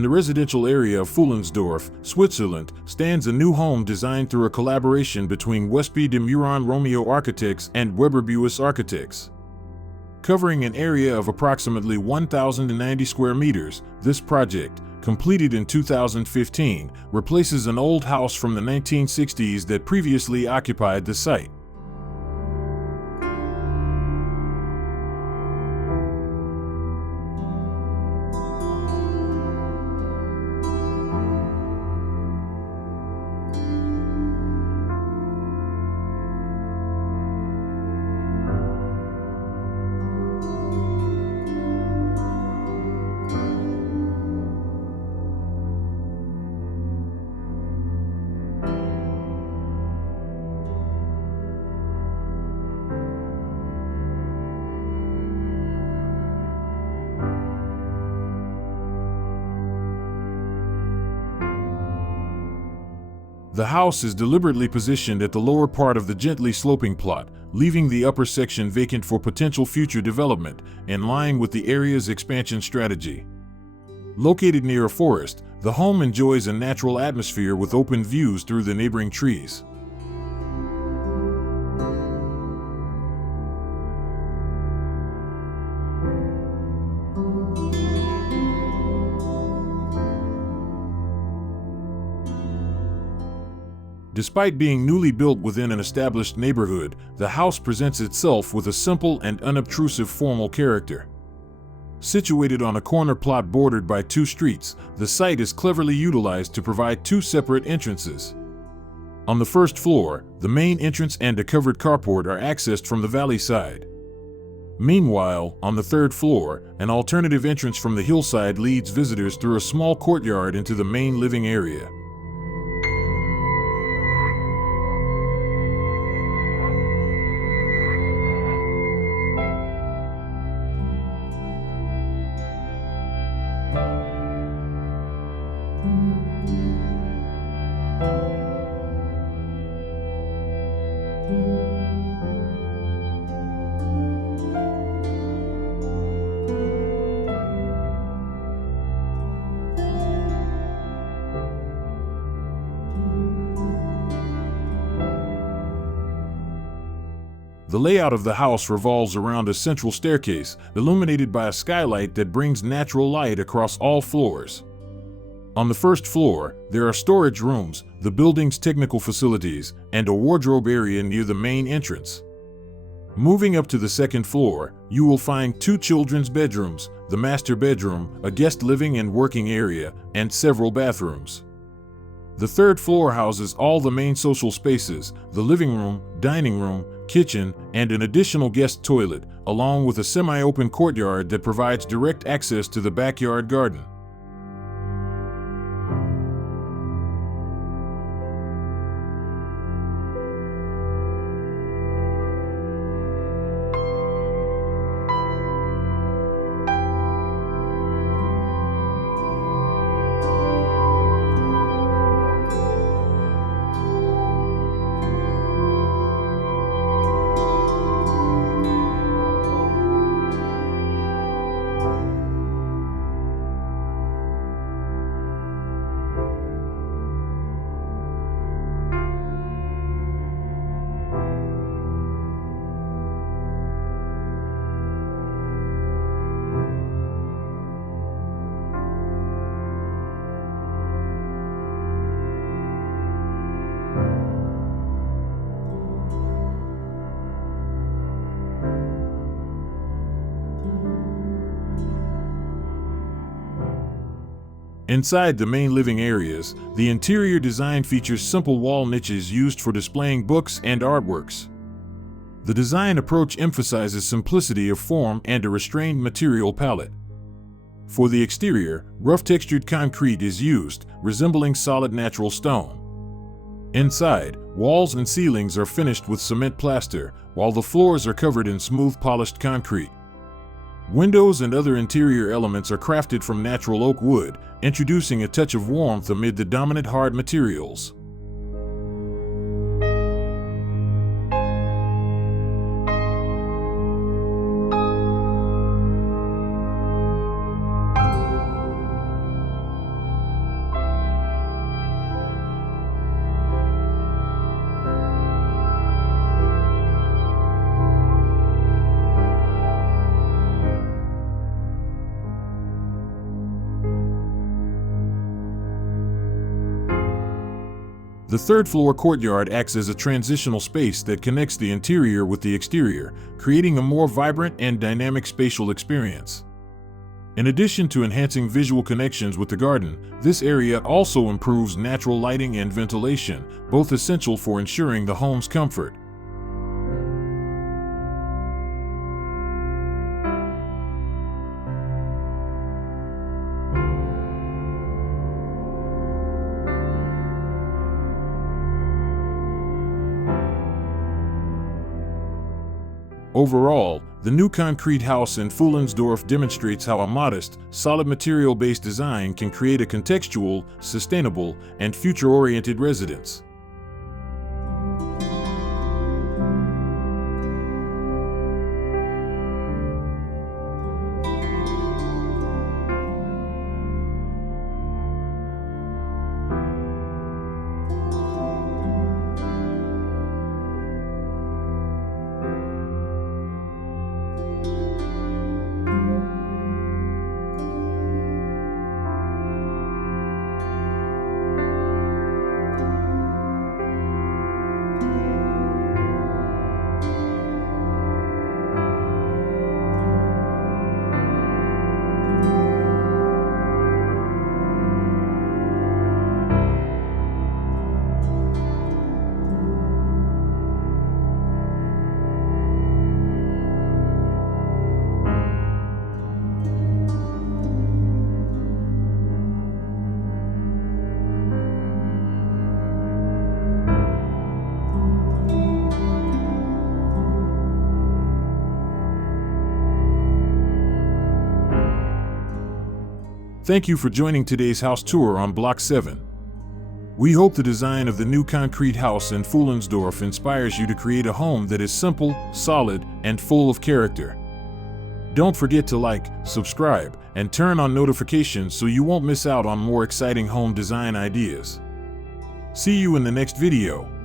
In the residential area of Füllinsdorf, Switzerland, stands a new home designed through a collaboration between Wespi de Meuron Romeo architects and Weberbuess architects. Covering an area of approximately 1,090 square meters, this project, completed in 2015, replaces an old house from the 1960s that previously occupied the site. The house is deliberately positioned at the lower part of the gently sloping plot, leaving the upper section vacant for potential future development, in line with the area's expansion strategy. Located near a forest, the home enjoys a natural atmosphere with open views through the neighboring trees. Despite being newly built within an established neighborhood, the house presents itself with a simple and unobtrusive formal character. Situated on a corner plot bordered by two streets, the site is cleverly utilized to provide two separate entrances. On the first floor, the main entrance and a covered carport are accessed from the valley side. Meanwhile, on the third floor, an alternative entrance from the hillside leads visitors through a small courtyard into the main living area. The layout of the house revolves around a central staircase, illuminated by a skylight that brings natural light across all floors. On the first floor, there are storage rooms, the building's technical facilities, and a wardrobe area near the main entrance. Moving up to the second floor, you will find two children's bedrooms, the master bedroom, a guest living and working area, and several bathrooms. The third floor houses all the main social spaces, the living room, dining room, kitchen, and an additional guest toilet, along with a semi-open courtyard that provides direct access to the backyard garden. Inside the main living areas, the interior design features simple wall niches used for displaying books and artworks. The design approach emphasizes simplicity of form and a restrained material palette. For the exterior, rough textured concrete is used, resembling solid natural stone. Inside, walls and ceilings are finished with cement plaster, while the floors are covered in smooth polished concrete. Windows and other interior elements are crafted from natural oak wood, introducing a touch of warmth amid the dominant hard materials. The third-floor courtyard acts as a transitional space that connects the interior with the exterior, creating a more vibrant and dynamic spatial experience. In addition to enhancing visual connections with the garden, this area also improves natural lighting and ventilation, both essential for ensuring the home's comfort. Overall, the new concrete house in Füllinsdorf demonstrates how a modest, solid material-based design can create a contextual, sustainable, and future-oriented residence. Thank you for joining today's house tour on Block 7. We hope the design of the new concrete house in Füllinsdorf inspires you to create a home that is simple, solid, and full of character. Don't forget to like, subscribe, and turn on notifications so you won't miss out on more exciting home design ideas. See you in the next video.